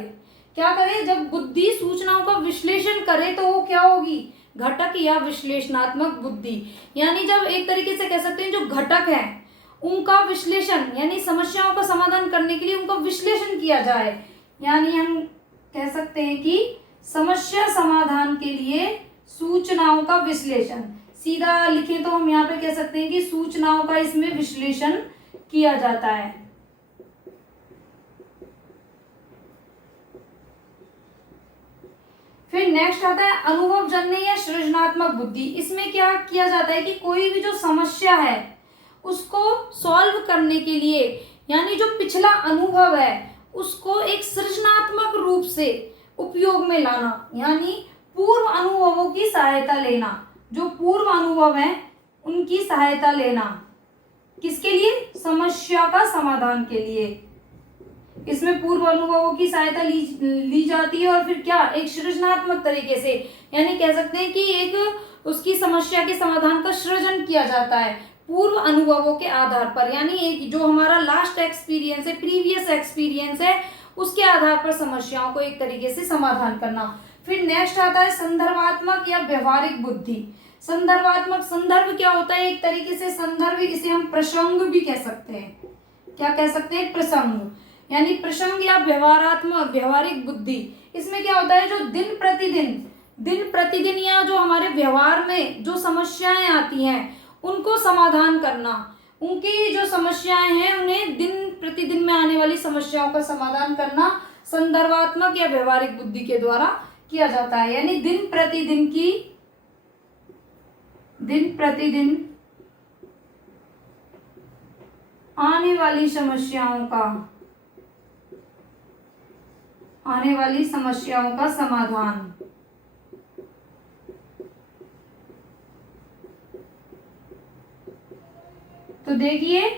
क्या करे? जब बुद्धि सूचनाओं का विश्लेषण करे तो वो क्या होगी? घटक या विश्लेषणात्मक बुद्धि। यानी जब एक तरीके से कह सकते हैं जो घटक है उनका विश्लेषण यानी समस्याओं का समाधान करने के लिए उनका विश्लेषण किया जाए, यानी हम कह सकते हैं कि समस्या समाधान के लिए सूचनाओं का विश्लेषण। सीधा लिखे तो हम यहाँ पे कह सकते हैं कि सूचनाओं का इसमें विश्लेषण किया जाता है। फिर नेक्स्ट आता है अनुभवजन्य या सृजनात्मक बुद्धि। इसमें क्या किया जाता है कि कोई भी जो समस्या है उसको सॉल्व करने के लिए यानी जो पिछला अनुभव है उसको एक सृजनात्मक रूप से उपयोग में लाना, यानी पूर्व अनुभवों की सहायता लेना। जो पूर्व अनुभव है उनकी सहायता लेना किसके लिए? समस्या का समाधान के लिए। इसमें पूर्व अनुभवों की सहायता ली जाती है और फिर क्या? एक सृजनात्मक तरीके से, यानी कह सकते हैं कि एक उसकी समस्या के समाधान का सृजन किया जाता है पूर्व अनुभवों के आधार पर। यानी एक जो हमारा लास्ट एक्सपीरियंस है, प्रीवियस एक्सपीरियंस है, उसके आधार पर समस्याओं को एक तरीके से समाधान करना। फिर नेक्स्ट आता है संदर्भात्मक या व्यवहारिक बुद्धि। संदर्भात्मक, संदर्भ क्या होता है? एक तरीके से संदर्भ, इसे हम प्रसंग भी कह सकते हैं। क्या कह सकते हैं? प्रसंग, यानी प्रसंग या व्यवहारिक बुद्धि। इसमें क्या होता है? जो दिन प्रतिदिन या जो हमारे व्यवहार में जो समस्याएं आती हैं उनको समाधान करना, उनकी जो समस्याएं हैं उन्हें दिन प्रतिदिन में आने वाली समस्याओं का समाधान करना संदर्भात्मक या व्यवहारिक बुद्धि के द्वारा किया जाता है। यानी दिन प्रतिदिन आने वाली समस्याओं का समाधान। तो देखिए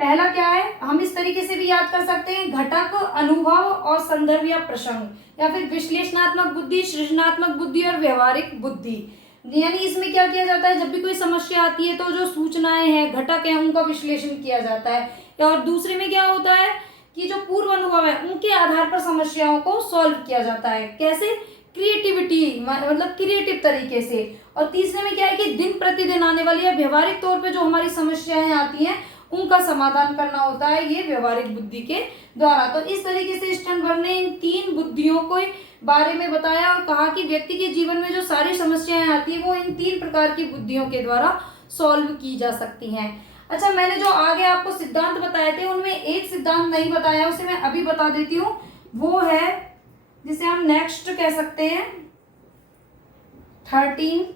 पहला क्या है, हम इस तरीके से भी याद कर सकते हैं, घटक, अनुभव और संदर्भ या प्रसंग, या फिर विश्लेषणात्मक बुद्धि, सृजनात्मक बुद्धि और व्यवहारिक बुद्धि। यानी इसमें क्या किया जाता है? जब भी कोई समस्या आती है तो जो सूचनाएं हैं, घटक हैं, उनका विश्लेषण किया जाता है। और दूसरे में क्या होता है कि जो पूर्व अनुभव है उनके आधार पर समस्याओं को सॉल्व किया जाता है। कैसे? क्रिएटिविटी, मतलब क्रिएटिव तरीके से। और तीसरे में क्या है कि दिन प्रतिदिन आने वाली या व्यवहारिक तौर पे जो हमारी समस्याएं आती हैं उनका समाधान करना होता है ये व्यवहारिक बुद्धि के द्वारा। तो इस तरीके से स्टर्नबर्ग ने इन 3 बुद्धियों को बारे में बताया और कहा कि व्यक्ति के जीवन में जो सारी समस्याएं आती है वो इन 3 प्रकार की बुद्धियों के द्वारा सॉल्व की जा सकती हैं। अच्छा, मैंने जो आगे आपको सिद्धांत बताए थे उनमें एक सिद्धांत नहीं बताया, उसे मैं अभी बता देती हूँ। वो है जिसे हम नेक्स्ट कह सकते हैं 13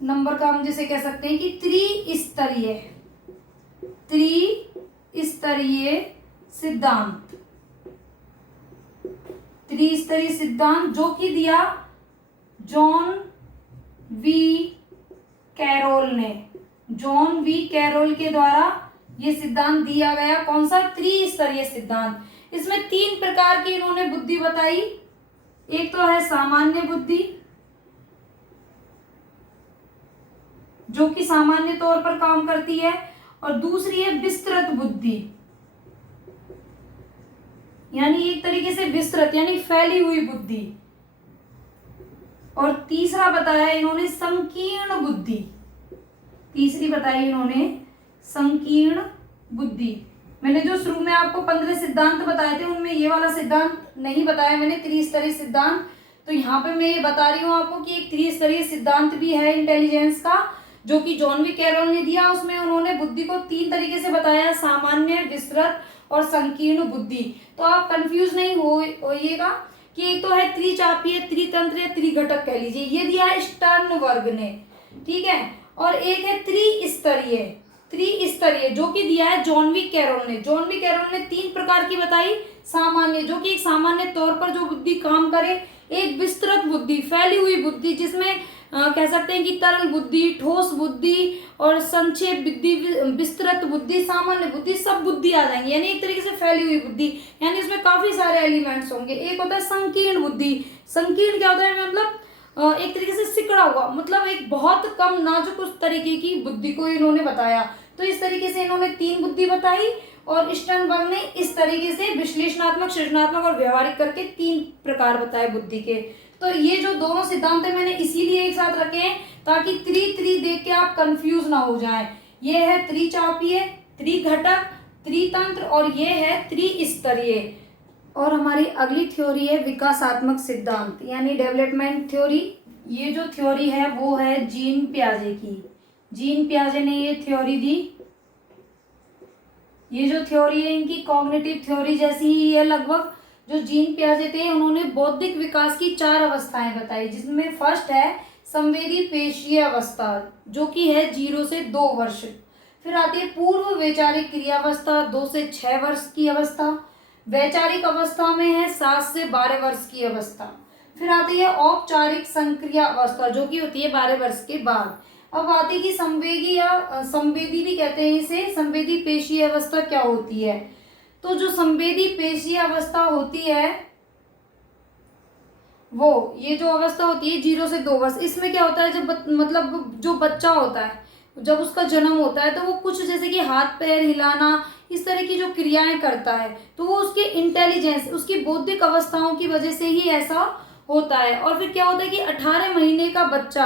नंबर का, हम जिसे कह सकते हैं कि त्रिस्तरीय सिद्धांत। त्रिस्तरीय सिद्धांत जो कि दिया जॉन वी कैरोल के द्वारा ये सिद्धांत दिया गया। कौन सा? त्रिस्तरीय सिद्धांत। इसमें 3 प्रकार की इन्होंने बुद्धि बताई। एक तो है सामान्य बुद्धि जो कि सामान्य तौर पर काम करती है, और दूसरी है विस्तृत बुद्धि, यानी एक तरीके से विस्तृत यानी फैली हुई बुद्धि, और तीसरा बताया इन्होंने संकीर्ण बुद्धि। तीसरी बताई इन्होंने संकीर्ण बुद्धि। मैंने जो शुरू में आपको 15 सिद्धांत बताए थे उनमें ये वाला सिद्धांत नहीं बताया मैंने, त्रिस्तरीय सिद्धांत। तो यहाँ पे मैं ये बता रही हूँ आपको कि एक त्रिस्तरीय सिद्धांत भी है इंटेलिजेंस का, जो कि जॉन बी कैरोल ने दिया। उसमें उन्होंने बुद्धि को 3 तरीके से बताया, सामान्य, विस्तृत और संकीर्ण बुद्धि। तो आप कंफ्यूज नहीं होइएगा कि एक तो है त्रिचापीय, त्रितंत्र या त्रिघटक कह लीजिए, ये दिया है स्टर्नबर्ग ने, ठीक है। और एक है त्रिस्तरीय जो कि दिया है जॉन बी कैरोल ने। जॉन बी कैरोल ने 3 प्रकार की बताई, सामान्य जो कि एक सामान्य तौर पर जो बुद्धि काम करे, एक विस्तृत बुद्धि, फैली हुई बुद्धि जिसमें कह सकते हैं कि तरल बुद्धि, ठोस बुद्धि और संक्षेप बुद्धि, विस्तृत बुद्धि, सामान्य बुद्धि, सब बुद्धि आ जाएंगी, यानी एक तरीके से फैली हुई बुद्धि, यानी इसमें काफी सारे एलिमेंट्स होंगे। एक होता है संकीर्ण बुद्धि। संकीर्ण क्या होता है, मतलब एक तरीके से सिकड़ा हुआ, मतलब एक बहुत कम नाजुक उस तरीके की बुद्धि को इन्होंने बताया। तो इस तरीके से इन्होंने 3 बुद्धि बताई और स्टर्नबर्ग ने इस तरीके से विश्लेषणात्मक, सृजनात्मक और व्यवहारिक करके 3 प्रकार बताए बुद्धि के। तो ये जो दोनों सिद्धांत है मैंने इसीलिए एक साथ रखे हैं ताकि त्रि देख के आप कंफ्यूज ना हो जाएं। ये है त्रिचापीय, त्रिघटक, त्रितंत्र और ये है त्रिस्तरीय। और हमारी अगली थ्योरी है विकासात्मक सिद्धांत यानी डेवलपमेंट थ्योरी। ये जो थ्योरी है वो है जीन पियाजे की। जीन पियाजे ने ये थ्योरी दी। ये जो थ्योरी है इनकी कॉग्निटिव थ्योरी जैसी ही है लगभग। जो जीन पियाजे थे उन्होंने बौद्धिक विकास की 4 अवस्थाएं बताई, जिसमें फर्स्ट है संवेदी पेशीय अवस्था जो कि है 0 से 2 वर्ष। फिर आती है पूर्व वैचारिक क्रियावस्था 2 से 6 वर्ष की अवस्था। वैचारिक अवस्था में है 7 से 12 वर्ष की अवस्था। फिर आती है औपचारिक संक्रिया अवस्था जो कि होती है 12 वर्ष के बाद। अब आती है कि संवेगी या संवेदी भी कहते हैं इसे, संवेदी पेशीय अवस्था क्या होती है। तो जो संवेदी पेशीय अवस्था होती है वो ये जो अवस्था होती है 0 से 2 वर्ष, इसमें क्या होता है जब मतलब जो बच्चा होता है जब उसका जन्म होता है तो वो कुछ जैसे कि हाथ पैर हिलाना इस तरह की जो क्रियाएं करता है, तो वो उसके इंटेलिजेंस, उसकी बौद्धिक अवस्थाओं की वजह से ही ऐसा होता है। और फिर क्या होता है कि 18 महीने का बच्चा,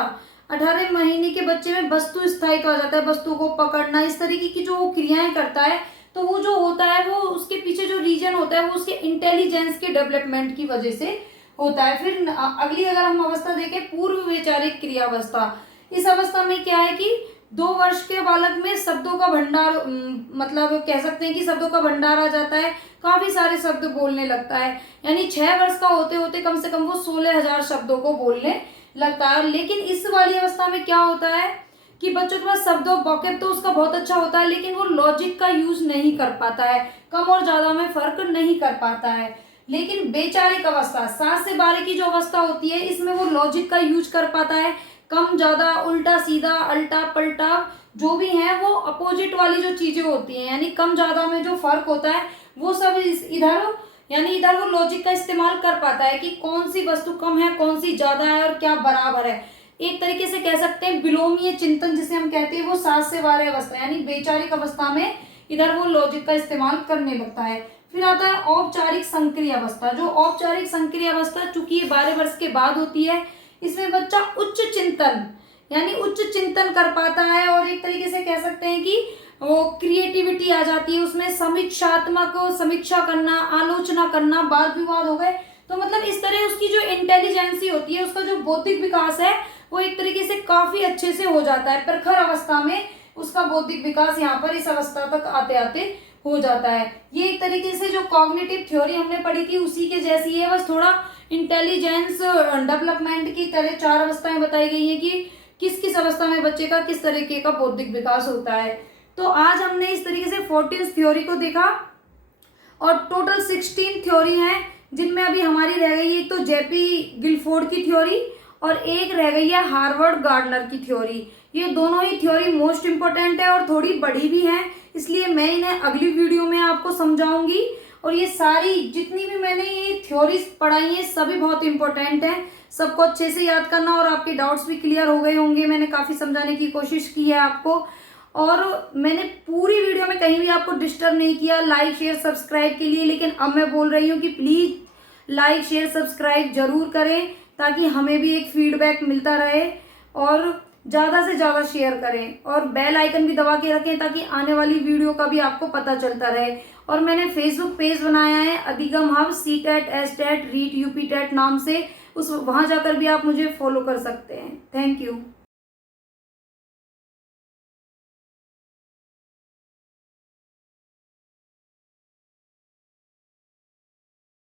18 महीने के बच्चे में वस्तु स्थायी कहा जाता है, वस्तु को पकड़ना, इस तरीके की जो वो क्रियाएं करता है, तो वो जो होता है वो उसके पीछे जो रीजन होता है वो उसके इंटेलिजेंस के डेवलपमेंट की वजह से होता है। फिर अगली अगर हम अवस्था देखें पूर्व वैचारिक क्रियावस्था, इस अवस्था में क्या है कि 2 वर्ष के बालक में शब्दों का भंडार, मतलब कह सकते हैं कि शब्दों का भंडार आ जाता है, काफी सारे शब्द बोलने लगता है, यानी 6 वर्ष का होते होते कम से कम वो 16,000 शब्दों को बोलने लगता है। लेकिन इस वाली अवस्था में क्या होता है कि बच्चों के पास शब्दों वोकैब तो उसका बहुत अच्छा होता है, लेकिन वो लॉजिक का यूज नहीं कर पाता है, कम और ज्यादा में फर्क नहीं कर पाता है। लेकिन वैचारिक अवस्था 7 से 12 की जो अवस्था होती है इसमें वो लॉजिक का यूज कर पाता है, कम ज्यादा, उल्टा सीधा, अल्टा पलटा जो भी है वो अपोजिट वाली जो चीजें होती हैं, यानी कम ज्यादा में जो फर्क होता है वो सब इधर, यानी इधर वो लॉजिक का इस्तेमाल कर पाता है कि कौन सी वस्तु कम है, कौन सी ज्यादा है और क्या बराबर है। एक तरीके से कह सकते हैं विलोमीय चिंतन जिसे हम कहते हैं, वो 7 से 12 अवस्था यानी वैचारिक अवस्था में इधर वो लॉजिक का इस्तेमाल करने लगता है। फिर आता है औपचारिक संक्रिय अवस्था। जो औपचारिक संक्रिय अवस्था चूंकि ये 12 वर्ष के बाद होती है, इसमें बच्चा उच्च चिंतन यानी उच्च चिंतन कर पाता है और एक तरीके से कह सकते हैं कि वो क्रिएटिविटी आ जाती है उसमें, समीक्षात्मक समीक्षा करना, आलोचना करना, वाद विवाद हो गए, तो मतलब इस तरह उसकी जो इंटेलिजेंसी होती है, उसका जो बौद्धिक विकास है वो एक तरीके से काफी अच्छे से हो जाता है। प्रखर अवस्था में उसका बौद्धिक विकास यहाँ पर इस अवस्था तक आते आते हो जाता है। ये एक तरीके से जो कॉग्निटिव थ्योरी हमने पढ़ी थी उसी के जैसी है, बस थोड़ा इंटेलिजेंस डेवलपमेंट की तरह 4 अवस्थाएं बताई गई हैं कि किस किस अवस्था में बच्चे का किस तरीके का बौद्धिक विकास होता है। तो आज हमने इस तरीके से 14 थ्योरी को देखा और टोटल 16 थ्योरी हैं, जिनमें अभी हमारी रह गई एक तो जेपी गिलफोर्ड की थ्योरी और एक रह गई है हार्वर्ड गार्डनर की थ्योरी। ये दोनों ही थ्योरी मोस्ट इंपॉर्टेंट है और थोड़ी बड़ी भी है, इसलिए मैं इन्हें अगली वीडियो में आपको समझाऊंगी। और ये सारी जितनी भी मैंने ये थ्योरीज पढ़ाई हैं सभी बहुत इंपॉर्टेंट हैं, सबको अच्छे से याद करना और आपके डाउट्स भी क्लियर हो गए होंगे। मैंने काफ़ी समझाने की कोशिश की है आपको और मैंने पूरी वीडियो में कहीं भी आपको डिस्टर्ब नहीं किया लाइक शेयर सब्सक्राइब के लिए, लेकिन अब मैं बोल रही हूँ कि प्लीज़ लाइक शेयर सब्सक्राइब जरूर करें ताकि हमें भी एक फीडबैक मिलता रहे। और ज़्यादा से ज़्यादा शेयर करें और बेल आइकन भी दबा के रखें ताकि आने वाली वीडियो का भी आपको पता चलता रहे। और मैंने फेसबुक पेज बनाया है अधिगम hub CTET STET REIT UP TET नाम से, उस वहाँ जाकर भी आप मुझे फॉलो कर सकते हैं। Thank you.